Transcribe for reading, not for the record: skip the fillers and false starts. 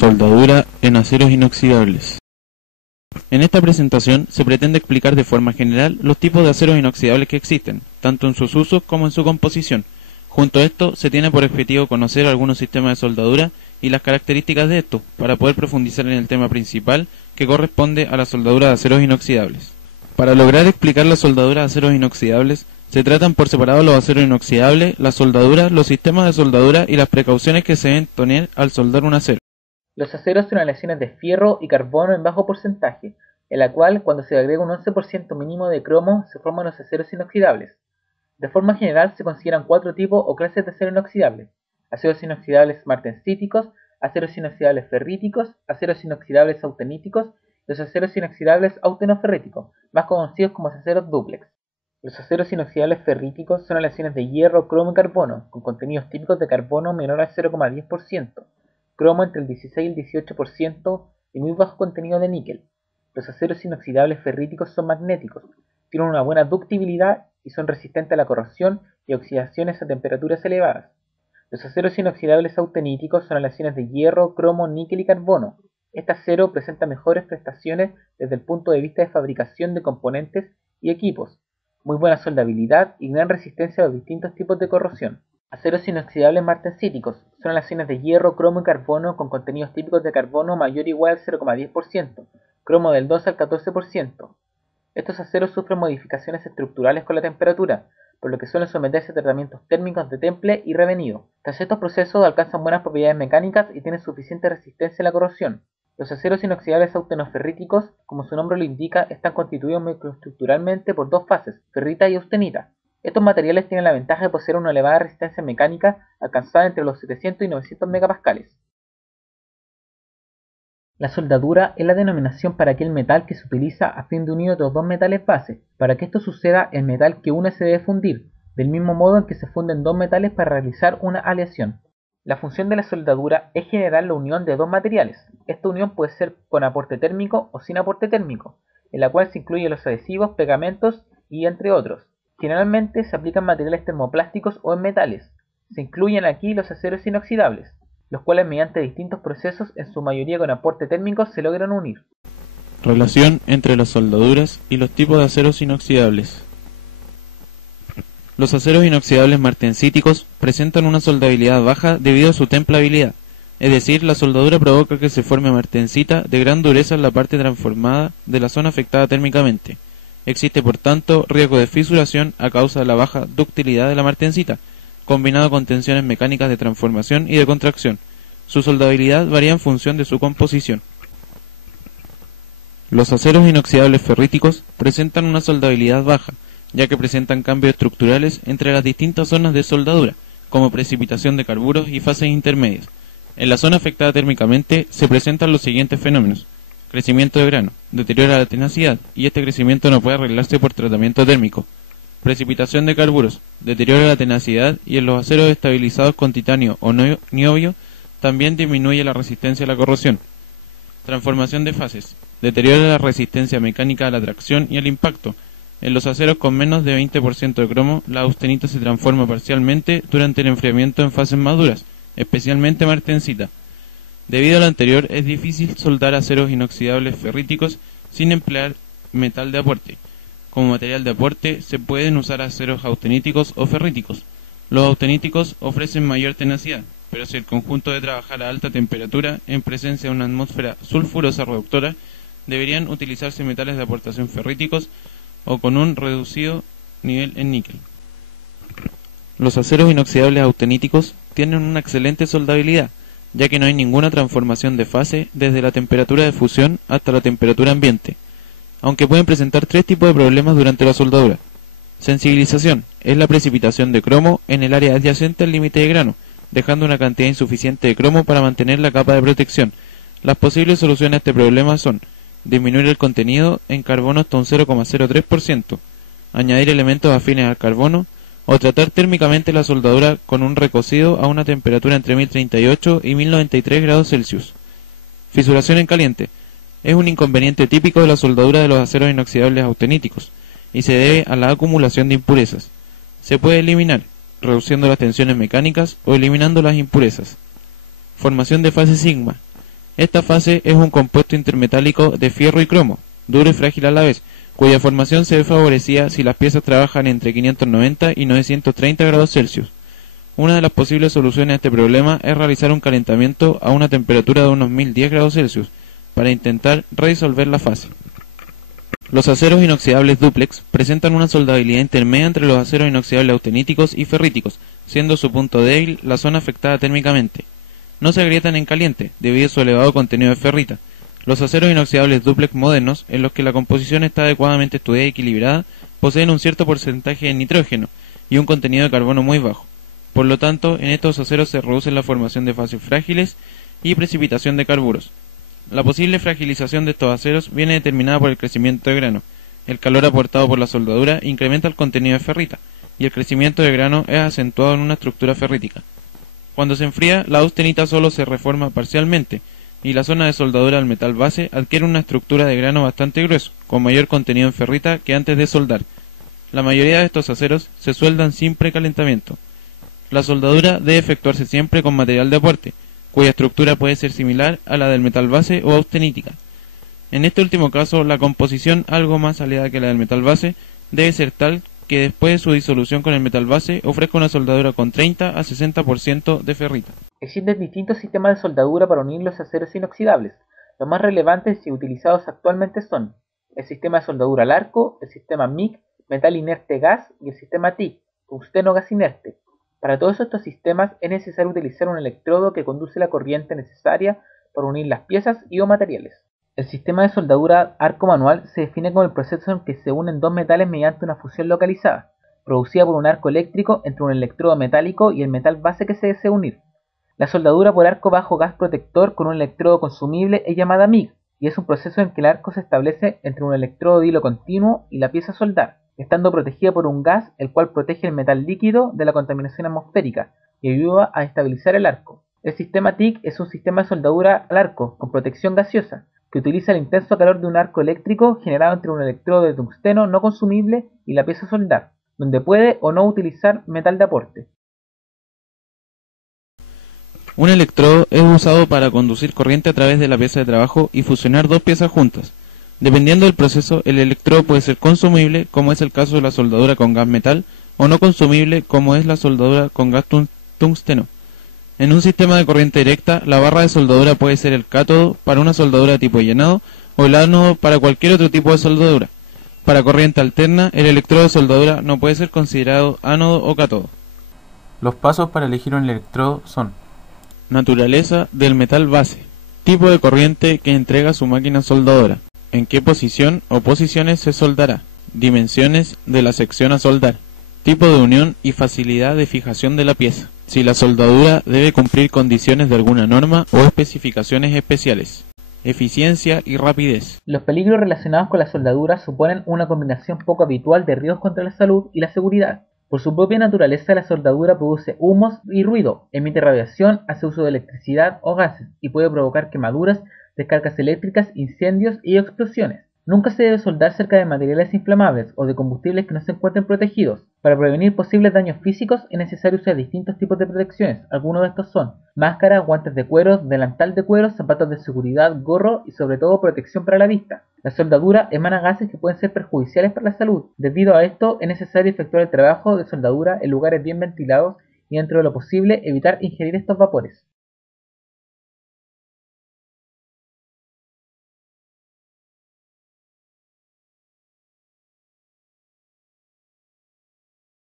Soldadura en aceros inoxidables. En esta presentación se pretende explicar de forma general los tipos de aceros inoxidables que existen, tanto en sus usos como en su composición. Junto a esto, se tiene por objetivo conocer algunos sistemas de soldadura y las características de estos, para poder profundizar en el tema principal que corresponde a la soldadura de aceros inoxidables. Para lograr explicar la soldadura de aceros inoxidables, se tratan por separado los aceros inoxidables, las soldaduras, los sistemas de soldadura y las precauciones que se deben tener al soldar un acero. Los aceros son aleaciones de fierro y carbono en bajo porcentaje, en la cual, cuando se agrega un 11% mínimo de cromo, se forman los aceros inoxidables. De forma general se consideran 4 tipos o clases de acero inoxidable: aceros inoxidables martensíticos, aceros inoxidables ferríticos, aceros inoxidables austeníticos y los aceros inoxidables austenoferríticos, más conocidos como aceros dúplex. Los aceros inoxidables ferríticos son aleaciones de hierro, cromo y carbono, con contenidos típicos de carbono menor al 0,10%, cromo entre el 16 y el 18% y muy bajo contenido de níquel. Los aceros inoxidables ferríticos son magnéticos, tienen una buena ductibilidad y son resistentes a la corrosión y oxidaciones a temperaturas elevadas. Los aceros inoxidables austeníticos son aleaciones de hierro, cromo, níquel y carbono. Este acero presenta mejores prestaciones desde el punto de vista de fabricación de componentes y equipos, muy buena soldabilidad y gran resistencia a los distintos tipos de corrosión. Aceros inoxidables martensíticos son aleaciones de hierro, cromo y carbono con contenidos típicos de carbono mayor o igual al 0,10%, cromo del 2 al 14%. Estos aceros sufren modificaciones estructurales con la temperatura, por lo que suelen someterse a tratamientos térmicos de temple y revenido. Tras estos procesos alcanzan buenas propiedades mecánicas y tienen suficiente resistencia a la corrosión. Los aceros inoxidables austenoferríticos, como su nombre lo indica, están constituidos microestructuralmente por dos fases, ferrita y austenita. Estos materiales tienen la ventaja de poseer una elevada resistencia mecánica alcanzada entre los 700 y 900 megapascales. La soldadura es la denominación para aquel metal que se utiliza a fin de unir otros dos metales base. Para que esto suceda, el metal que une se debe fundir, del mismo modo en que se funden dos metales para realizar una aleación. La función de la soldadura es generar la unión de dos materiales. Esta unión puede ser con aporte térmico o sin aporte térmico, en la cual se incluyen los adhesivos, pegamentos y entre otros. Generalmente se aplican materiales termoplásticos o en metales. Se incluyen aquí los aceros inoxidables, los cuales mediante distintos procesos, en su mayoría con aporte térmico, se logran unir. Relación entre las soldaduras y los tipos de aceros inoxidables. Los aceros inoxidables martensíticos presentan una soldabilidad baja debido a su templabilidad, es decir, la soldadura provoca que se forme martensita de gran dureza en la parte transformada de la zona afectada térmicamente. Existe por tanto riesgo de fisuración a causa de la baja ductilidad de la martensita, combinado con tensiones mecánicas de transformación y de contracción. Su soldabilidad varía en función de su composición. Los aceros inoxidables ferríticos presentan una soldabilidad baja, ya que presentan cambios estructurales entre las distintas zonas de soldadura, como precipitación de carburos y fases intermedias. En la zona afectada térmicamente se presentan los siguientes fenómenos: crecimiento de grano, deteriora la tenacidad, y este crecimiento no puede arreglarse por tratamiento térmico. Precipitación de carburos, deteriora la tenacidad, y en los aceros estabilizados con titanio o niobio también disminuye la resistencia a la corrosión. Transformación de fases, deteriora la resistencia mecánica a la tracción y al impacto. En los aceros con menos de 20% de cromo, la austenita se transforma parcialmente durante el enfriamiento en fases más duras, especialmente martensita. Debido a lo anterior, es difícil soldar aceros inoxidables ferríticos sin emplear metal de aporte. Como material de aporte se pueden usar aceros austeníticos o ferríticos. Los austeníticos ofrecen mayor tenacidad, pero si el conjunto de trabajar a alta temperatura en presencia de una atmósfera sulfurosa reductora, deberían utilizarse metales de aportación ferríticos o con un reducido nivel en níquel. Los aceros inoxidables austeníticos tienen una excelente soldabilidad, ya que no hay ninguna transformación de fase desde la temperatura de fusión hasta la temperatura ambiente, aunque pueden presentar tres tipos de problemas durante la soldadura. Sensibilización es la precipitación de cromo en el área adyacente al límite de grano, dejando una cantidad insuficiente de cromo para mantener la capa de protección. Las posibles soluciones a este problema son: disminuir el contenido en carbono hasta un 0,03%, añadir elementos afines al carbono, o tratar térmicamente la soldadura con un recocido a una temperatura entre 1038 y 1093 grados Celsius. Fisuración en caliente es un inconveniente típico de la soldadura de los aceros inoxidables austeníticos y se debe a la acumulación de impurezas. Se puede eliminar reduciendo las tensiones mecánicas o eliminando las impurezas. Formación de fase sigma Esta fase es un compuesto intermetálico de fierro y cromo, duro y frágil a la vez, cuya formación se ve favorecida si las piezas trabajan entre 590 y 930 grados Celsius. Una de las posibles soluciones a este problema es realizar un calentamiento a una temperatura de unos 1010 grados Celsius para intentar redisolver la fase. Los aceros inoxidables dúplex presentan una soldabilidad intermedia entre los aceros inoxidables austeníticos y ferríticos, siendo su punto débil la zona afectada térmicamente. No se agrietan en caliente, debido a su elevado contenido de ferrita. Los aceros inoxidables dúplex modernos, en los que la composición está adecuadamente estudiada y equilibrada, poseen un cierto porcentaje de nitrógeno y un contenido de carbono muy bajo. Por lo tanto, en estos aceros se reduce la formación de fases frágiles y precipitación de carburos. La posible fragilización de estos aceros viene determinada por el crecimiento de grano. El calor aportado por la soldadura incrementa el contenido de ferrita, y el crecimiento de grano es acentuado en una estructura ferrítica. Cuando se enfría, la austenita solo se reforma parcialmente, y la zona de soldadura del metal base adquiere una estructura de grano bastante grueso, con mayor contenido en ferrita que antes de soldar. La mayoría de estos aceros se sueldan sin precalentamiento. La soldadura debe efectuarse siempre con material de aporte, cuya estructura puede ser similar a la del metal base o austenítica. En este último caso, la composición algo más aliada que la del metal base debe ser tal que después de su disolución con el metal base ofrezca una soldadura con 30 a 60% de ferrita. Existen distintos sistemas de soldadura para unir los aceros inoxidables. Los más relevantes y utilizados actualmente son el sistema de soldadura al arco, el sistema MIG, metal inerte gas, y el sistema TIG, tungsteno gas inerte. Para todos estos sistemas es necesario utilizar un electrodo que conduce la corriente necesaria para unir las piezas y o materiales. El sistema de soldadura arco manual se define como el proceso en que se unen dos metales mediante una fusión localizada, producida por un arco eléctrico entre un electrodo metálico y el metal base que se desea unir. La soldadura por arco bajo gas protector con un electrodo consumible es llamada MIG, y es un proceso en que el arco se establece entre un electrodo de hilo continuo y la pieza a soldar, estando protegida por un gas el cual protege el metal líquido de la contaminación atmosférica y ayuda a estabilizar el arco. El sistema TIG es un sistema de soldadura al arco con protección gaseosa, que utiliza el intenso calor de un arco eléctrico generado entre un electrodo de tungsteno no consumible y la pieza a soldar, donde puede o no utilizar metal de aporte. Un electrodo es usado para conducir corriente a través de la pieza de trabajo y fusionar dos piezas juntas. Dependiendo del proceso, el electrodo puede ser consumible, como es el caso de la soldadura con gas metal, o no consumible, como es la soldadura con gas tungsteno. En un sistema de corriente directa, la barra de soldadura puede ser el cátodo para una soldadura tipo llenado o el ánodo para cualquier otro tipo de soldadura. Para corriente alterna, el electrodo de soldadura no puede ser considerado ánodo o cátodo. Los pasos para elegir un electrodo son: naturaleza del metal base, tipo de corriente que entrega su máquina soldadora, en qué posición o posiciones se soldará, dimensiones de la sección a soldar, tipo de unión y facilidad de fijación de la pieza, si la soldadura debe cumplir condiciones de alguna norma o especificaciones especiales, eficiencia y rapidez. Los peligros relacionados con la soldadura suponen una combinación poco habitual de riesgos contra la salud y la seguridad. Por su propia naturaleza, la soldadura produce humos y ruido, emite radiación, hace uso de electricidad o gases y puede provocar quemaduras, descargas eléctricas, incendios y explosiones. Nunca se debe soldar cerca de materiales inflamables o de combustibles que no se encuentren protegidos. Para prevenir posibles daños físicos es necesario usar distintos tipos de protecciones. Algunos de estos son máscaras, guantes de cuero, delantal de cuero, zapatos de seguridad, gorro y sobre todo protección para la vista. La soldadura emana gases que pueden ser perjudiciales para la salud. Debido a esto es necesario efectuar el trabajo de soldadura en lugares bien ventilados y dentro de lo posible evitar ingerir estos vapores.